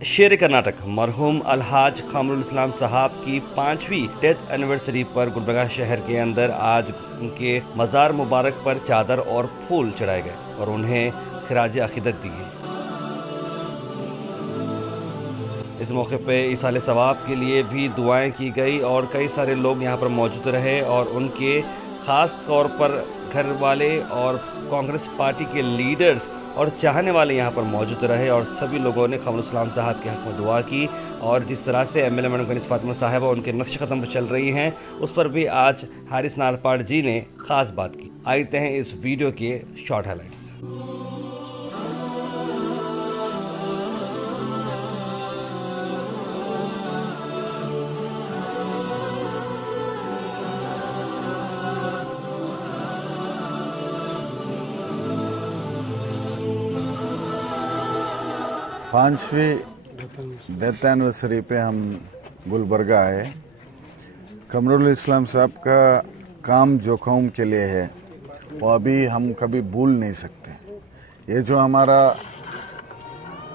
शेर कर्नाटक मरहूम अलहाज कमरुल इस्लाम साहब की 5वीं डेथ एनिवर्सरी पर गुलबर्गा शहर के अंदर आज उनके मज़ार मुबारक पर चादर और फूल चढ़ाए गए और उन्हें खिराज अकीदत दी गई। इस मौके पे इसाले सवाब के लिए भी दुआएं की गई और कई सारे लोग यहां पर मौजूद रहे और उनके ख़ास तौर पर घर वाले और कांग्रेस पार्टी के लीडर्स और चाहने वाले यहां पर मौजूद रहे और सभी लोगों ने कमरुल इस्लाम साहब के हक़ में दुआ की। और जिस तरह से एमएलए मैडम कनीज़ फातिमा साहिबा उनके नक्श कदम पर चल रही हैं, उस पर भी आज हारिस नालपाड़ जी ने ख़ास बात की। आते हैं इस वीडियो के शॉर्ट हाइलाइट्स। 5वीं डेथ एनिवर्सरी पे हम गुलबर्गा आए। कमरुल इस्लाम साहब का काम जो कौम के लिए है वो अभी हम कभी भूल नहीं सकते। ये जो हमारा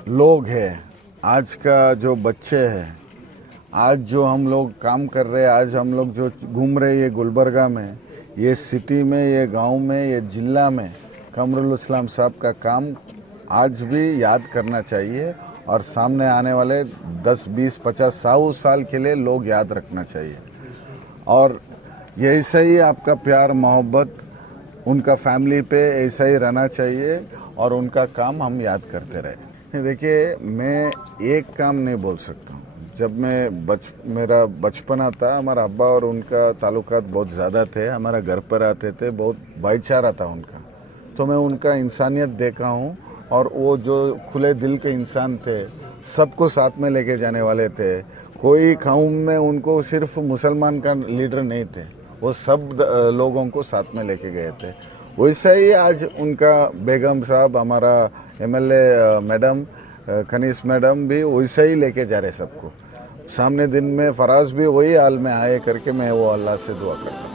लोग है, आज का जो बच्चे हैं, आज जो हम लोग काम कर रहे हैं, आज हम लोग जो घूम रहे ये गुलबर्गा में, ये सिटी में, ये गांव में, ये जिला में कमरुल इस्लाम साहब का काम आज भी याद करना चाहिए और सामने आने वाले 10, 20, 50, 100 साल के लिए लोग याद रखना चाहिए। और ये ऐसा ही आपका प्यार मोहब्बत उनका फैमिली पे ऐसा ही रहना चाहिए और उनका काम हम याद करते रहे। देखिए, मैं एक काम नहीं बोल सकता हूँ। जब मैं मेरा बचपना था, हमारा अब्बा और उनका ताल्लुकात बहुत ज़्यादा थे, हमारा घर पर आते थे, बहुत भाईचारा था उनका, तो मैं उनका इंसानियत देखा हूँ और वो जो खुले दिल के इंसान थे, सबको साथ में लेके जाने वाले थे। कोई कौम में उनको सिर्फ मुसलमान का लीडर नहीं थे, वो सब लोगों को साथ में लेके गए थे। वैसा ही आज उनका बेगम साहब, हमारा एमएलए मैडम कनीस मैडम भी वैसा ही लेके जा रहे सबको। सामने दिन में फराज भी वही हाल में आए करके मैं वो अल्लाह से दुआ करता हूँ।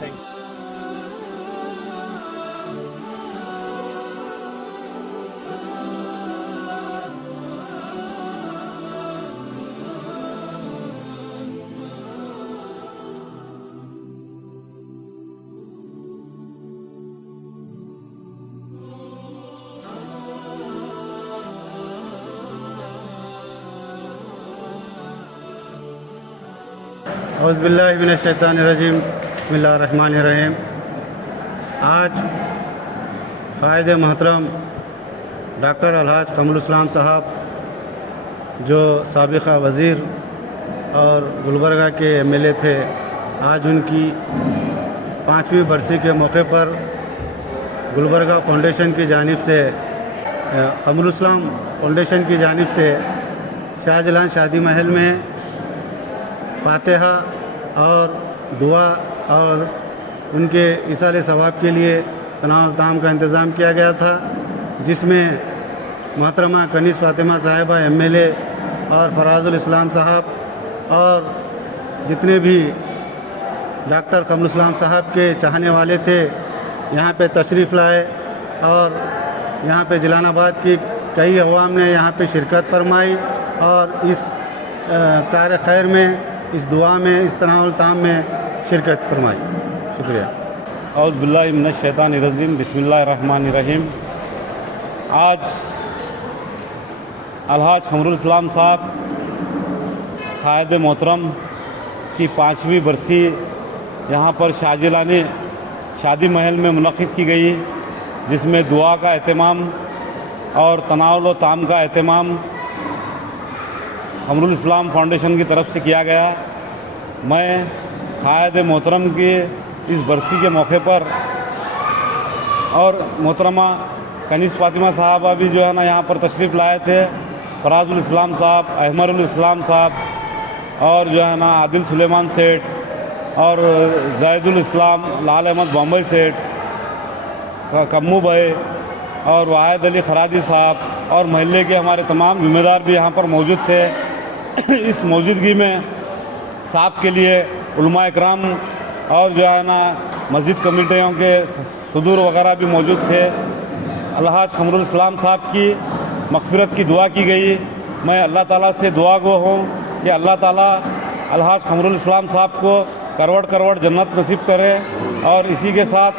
औज़ुबिल्लाहिमिनश्शैतानिर्रजीम, बिस्मिल्लाहिर्रहमानिर्रहीम। आज क़ायद मोहतरम डॉक्टर अलहाज कमरुल इस्लाम साहब, जो साबिक़ा वज़ीर और गुलबर्गा के एमएलए थे, आज उनकी 5वीं बरसी के मौके पर गुलबर्गा फाउंडेशन की जानिब से, कमरुल इस्लाम फाउंडेशन की जानिब से शाहजलान शादी महल में फातिहा और दुआ और उनके इसाले सवाब के लिए तनाव ताम का इंतज़ाम किया गया था, जिसमें मोहतरमा कनीज़ फातिमा साहिबा एमएलए और फराजुल इस्लाम साहब और जितने भी डॉक्टर कमरुल इस्लाम साहब के चाहने वाले थे यहाँ पे तशरीफ़ लाए और यहाँ पे जिलानाबाद की कई अवाम ने यहाँ पे शिरकत फरमाई और इस कार खैर में, इस दुआ में, इस तनाउल ताम में शिरकत फरमाई। शुक्रिया। औज़ुबिल्लाहि मिनश्शैतानिर्रजीम, बिस्मिल्लाहिर्रहमानिर्रहीम। आज अलहाज कमरुल इस्लाम साहब क़ायद मोहतरम की 5वीं बरसी यहाँ पर शाहजलानी शादी महल में मुनक़्क़िद की गई, जिसमें दुआ का एहतमाम और तनाउल व ताम का एहतमाम कमरुल इस्लाम फाउंडेशन की तरफ से किया गया। मैं क़ायद मोहतरम की इस बरसी के मौके पर और मोहतरमा कनीज़ फातिमा साहबा भी जो है ना यहाँ पर तशरीफ़ लाए थे, फराजुल इस्लाम साहब, अहमरुल इस्लाम साहब और जो है ना आदिल सुलेमान सेठ और जैदुल इस्लाम, लाल अहमद बम्बई सेठ, कम्मू भाई और वाहिद अली खरादी साहब और महल्ले के हमारे तमाम ज़िम्मेदार भी यहाँ पर मौजूद थे। इस मौजूदगी में साहब के लिए उलमा इकराम और जो है ना मस्जिद कमेटियों के सदूर वगैरह भी मौजूद थे। अलहाज कमरुल इस्लाम साहब की मग़फ़िरत की दुआ की गई मैं अल्लाह ताला से दुआ गो हूँ कि अल्लाह ताला अलहाज कमरुल इस्लाम साहब को करवड़ करवड़ जन्नत नसीब करे। और इसी के साथ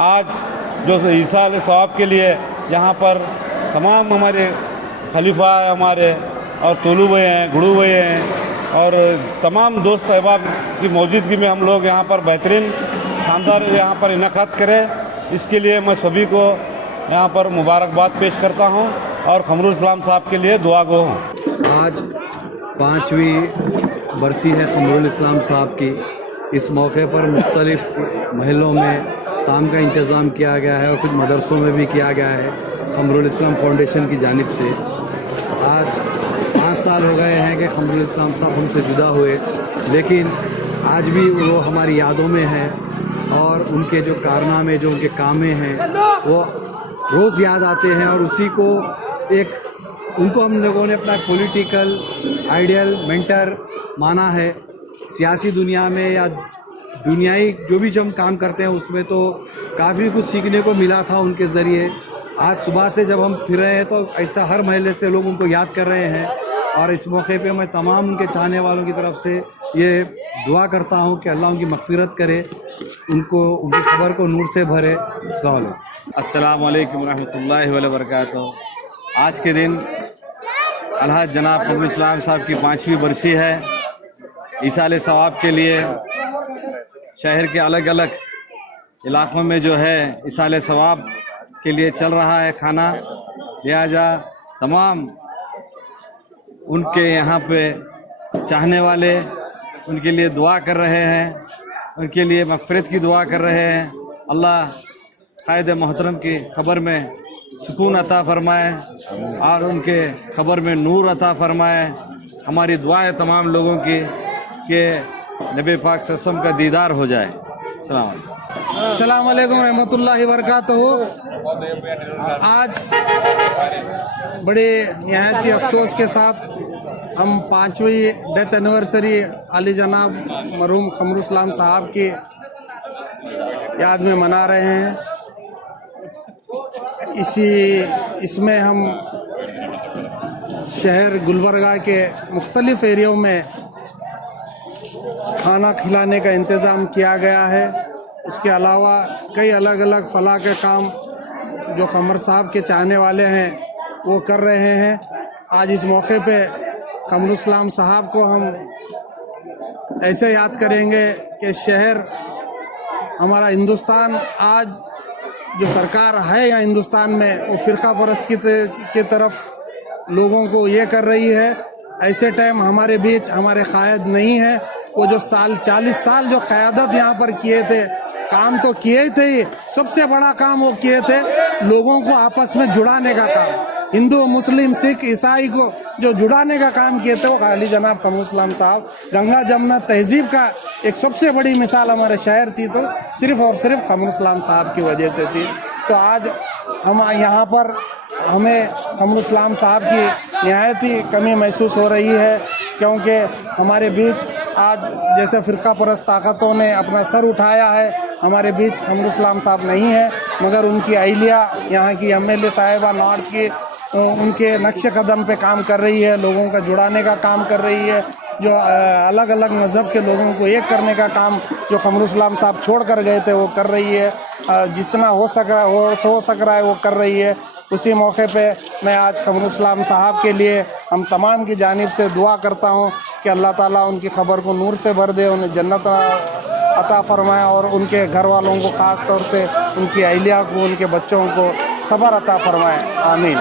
आज जो ईसा अलैहि सवाब के लिए यहाँ पर तमाम हमारे खलीफा है हमारे और तोलू भाई हैं, गुड़ू भाई हैं और तमाम दोस्त अहबाब की मौजूदगी में हम लोग यहाँ पर बेहतरीन शानदार यहाँ पर इनाक़ात करें। इसके लिए मैं सभी को यहाँ पर मुबारकबाद पेश करता हूँ और कमरुल इस्लाम साहब के लिए दुआ गो हूँ। आज 5वीं बरसी है कमरुल इस्लाम साहब की। इस मौके पर मुख्तलिफ महलों में ताम का इंतज़ाम किया गया है और कुछ मदरसों में भी किया गया है कमरुल इस्लाम फाउंडेशन की जानिब से। आज 5 साल हो गए हैं कि कमरुल इस्लाम साहब हमसे जुदा हुए, लेकिन आज भी वो हमारी यादों में हैं और उनके जो कारनामे, जो उनके कामें हैं, वो रोज़ याद आते हैं। और उसी को उनको हम लोगों ने अपना पॉलिटिकल आइडियल मेंटर माना है। सियासी दुनिया में या दुनियाई जो भी हम काम करते हैं उसमें तो काफ़ी कुछ सीखने को मिला था उनके ज़रिए। आज सुबह से जब हम फिर रहे हैं तो ऐसा हर महल्ले से लोग उनको याद कर रहे हैं और इस मौके पे मैं तमाम उनके चाहने वालों की तरफ से ये दुआ करता हूँ कि अल्लाह उनकी मग़फ़िरत करे, उनकी खबर को नूर से भरे। अस्सलाम वालेकुम रहमतुल्लाहि व बरकातहू। आज के दिन अलहाज जनाब कमरुल इस्लाम साहब की 5वीं बरसी है। ईसा अलैहि सवाब के लिए शहर के अलग अलग इलाक़ों में जो है ईसा अलैहि सवाब के लिए चल रहा है खाना, लिहाजा तमाम उनके यहाँ पे चाहने वाले उनके लिए दुआ कर रहे हैं, उनके लिए मग़फ़िरत की दुआ कर रहे हैं। अल्लाह क़ायद मोहतरम की ख़बर में सुकून अता फ़रमाए और उनके ख़बर में नूर अता फ़रमाए। हमारी दुआ है तमाम लोगों की कि नबी पाक सल्लल्लाहु अलैहि वसल्लम का दीदार हो जाए। अस्सलाम वालेकुम रहमतुल्लाहि वबरकातुहू। आज बड़े निहायत ही अफसोस के साथ हम 5वीं डेथ एनिवर्सरी अली जनाब मरहूम कमरुल इस्लाम साहब की याद में मना रहे हैं। इसमें हम शहर गुलबर्गा के मुख्तलिफ एरियो में खाना खिलाने का इंतज़ाम किया गया है। उसके अलावा कई अलग अलग फलाह के काम जो कमर साहब के चाहने वाले हैं वो कर रहे हैं। आज इस मौके पे कमरुल इस्लाम साहब को हम ऐसे याद करेंगे कि शहर हमारा हिंदुस्तान आज जो सरकार है या हिंदुस्तान में वो फ़िरका परस्त की तरफ लोगों को ये कर रही है। ऐसे टाइम हमारे बीच हमारे क़ायद नहीं है। वो जो 40 साल जो क़यादत यहाँ पर किए थे, काम तो किए ही थे, सबसे बड़ा काम वो किए थे लोगों को आपस में जुड़ाने का काम। हिंदू, मुस्लिम, सिख, ईसाई को जो जुड़ाने का काम किए थे वो अली जनाब कमरुल इस्लाम साहब। गंगा जमुना तहजीब का एक सबसे बड़ी मिसाल हमारे शहर थी तो सिर्फ़ और सिर्फ कमरुल इस्लाम साहब की वजह से थी। तो आज हम यहाँ पर हमें कमरुल इस्लाम साहब की निहायत ही कमी महसूस हो रही है, क्योंकि हमारे बीच आज जैसे फ़िरका परस्त ताकतों ने अपना सर उठाया है, हमारे बीच कमरुल इस्लाम साहब नहीं है, मगर उनकी अहलिया यहाँ की MLA साहिबा नॉर्थ की उनके नक्श कदम पे काम कर रही है, लोगों का जुड़ाने का काम कर रही है। जो अलग अलग मज़हब के लोगों को एक करने का काम जो कमरुल इस्लाम साहब छोड़ कर गए थे वो कर रही है। जितना हो सक रहा है वो कर रही है। उसी मौके पे मैं आज कमरुल इस्लाम साहब के लिए हम तमाम की जानिब से दुआ करता हूँ कि अल्लाह ताला उनकी ख़बर को नूर से भर दे, उन्हें जन्नत अता फ़रमाए और उनके घर वालों को ख़ास तौर से उनकी अहलिया को, उनके बच्चों को सब्र अता फ़रमाए। आमीन।